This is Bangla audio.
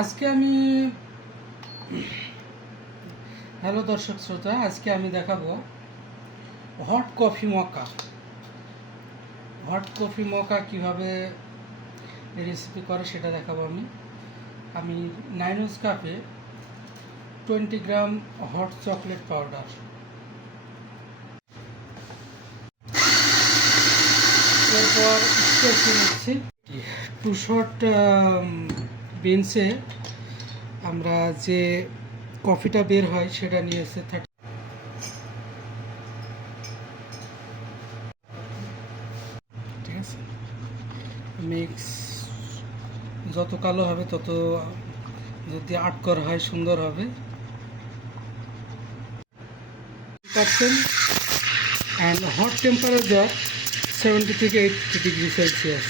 আজকে আমি হ্যালো দর্শক শ্রোতা, আজকে আমি দেখাবো হট কফি মকা কিভাবে রেসিপি করে সেটা দেখাবো। আমি 9 ounce কাপে 20 গ্রাম হট চকলেট পাউডার, এরপর স্পেসে নিচ্ছি 2 শট বিনসে আমরা যে কফিটা বের হয় সেটা নিয়েছে 30। ঠিক আছে, মিক্স যত কালো হবে তত যদি আটকর হয় সুন্দর হবে। অ্যান্ড হট টেম্পারেচার 70 থেকে 80 ডিগ্রি সেলসিয়াস।